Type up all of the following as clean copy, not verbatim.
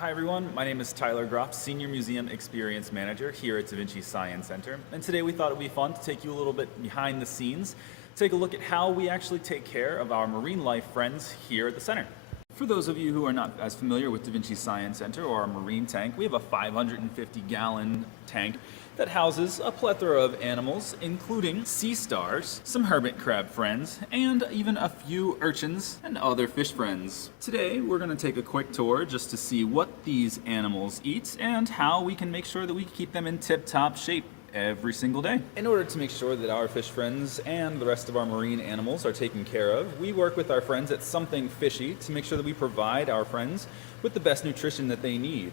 Hi everyone, my name is Tyler Groft, Senior Museum Experience Manager here at Vinci Science Center. And today we thought it would be fun to take you a little bit behind the scenes, take a look at how we actually take care of our marine life friends here at the center. For those of you who are not as familiar with Vinci Science Center or our marine tank, we have a 550-gallon tank that houses a plethora of animals, including sea stars, some hermit crab friends, and even a few urchins and other fish friends. Today, we're going to take a quick tour just to see what these animals eat and how we can make sure that we keep them in tip-top shape every single day. In order to make sure that our fish friends and the rest of our marine animals are taken care of, we work with our friends at Something Fishy to make sure that we provide our friends with the best nutrition that they need.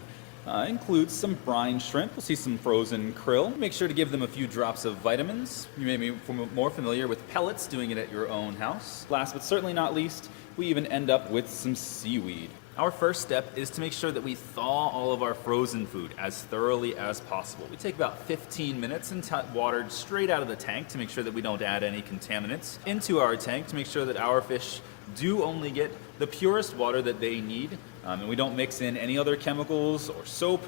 Includes some brine shrimp, we'll see some frozen krill. Make sure to give them a few drops of vitamins. You may be more familiar with pellets, doing it at your own house. Last but certainly not least, we even end up with some seaweed. Our first step is to make sure that we thaw all of our frozen food as thoroughly as possible. We take about 15 minutes and water straight out of the tank to make sure that we don't add any contaminants into our tank to make sure that our fish do only get the purest water that they need, and we don't mix in any other chemicals or soap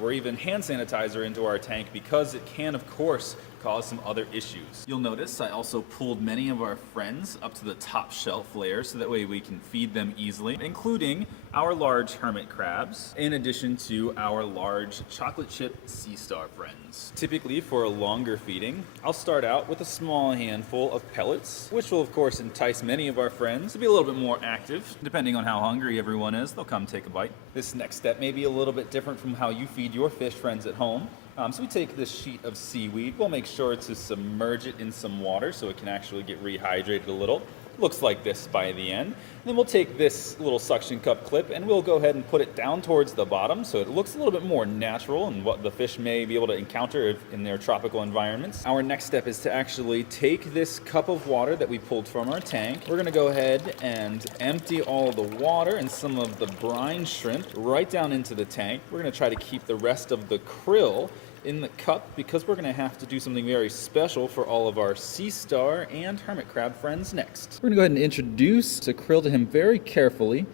or even hand sanitizer into our tank because it can, of course, cause some other issues. You'll notice I also pulled many of our friends up to the top shelf layer so that way we can feed them easily, including our large hermit crabs, in addition to our large chocolate chip sea star friends. Typically for a longer feeding, I'll start out with a small handful of pellets, which will of course entice many of our friends to be a little bit more active. Depending on how hungry everyone is, they'll come take a bite. This next step may be a little bit different from how you feed your fish friends at home. So we take this sheet of seaweed, we'll make sure to submerge it in some water so it can actually get rehydrated a little. Looks like this by the end. And then we'll take this little suction cup clip and we'll go ahead and put it down towards the bottom so it looks a little bit more natural and what the fish may be able to encounter in their tropical environments. Our next step is to actually take this cup of water that we pulled from our tank. We're gonna go ahead and empty all of the water and some of the brine shrimp right down into the tank. We're gonna try to keep the rest of the krill in the cup because we're going to have to do something very special for all of our sea star and hermit crab friends next. We're going to go ahead and introduce the krill to him very carefully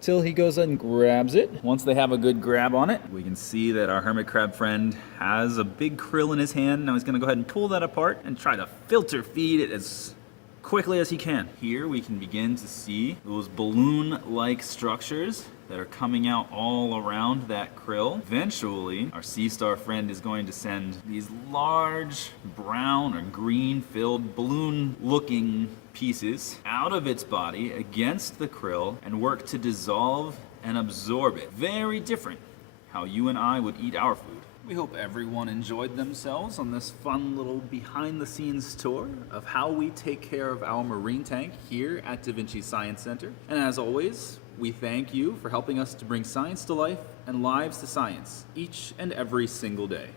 till he goes and grabs it. Once they have a good grab on it, we can see that our hermit crab friend has a big krill in his hand. Now he's going to go ahead and pull that apart and try to filter feed it as quickly as he can. Here we can begin to see those balloon-like structures that are coming out all around that krill. Eventually, our sea star friend is going to send these large brown or green filled balloon looking pieces out of its body against the krill and work to dissolve and absorb it. Very different how you and I would eat our food. We hope everyone enjoyed themselves on this fun little behind the scenes tour of how we take care of our marine tank here at Vinci Science Center. And as always, we thank you for helping us to bring science to life and lives to science each and every single day.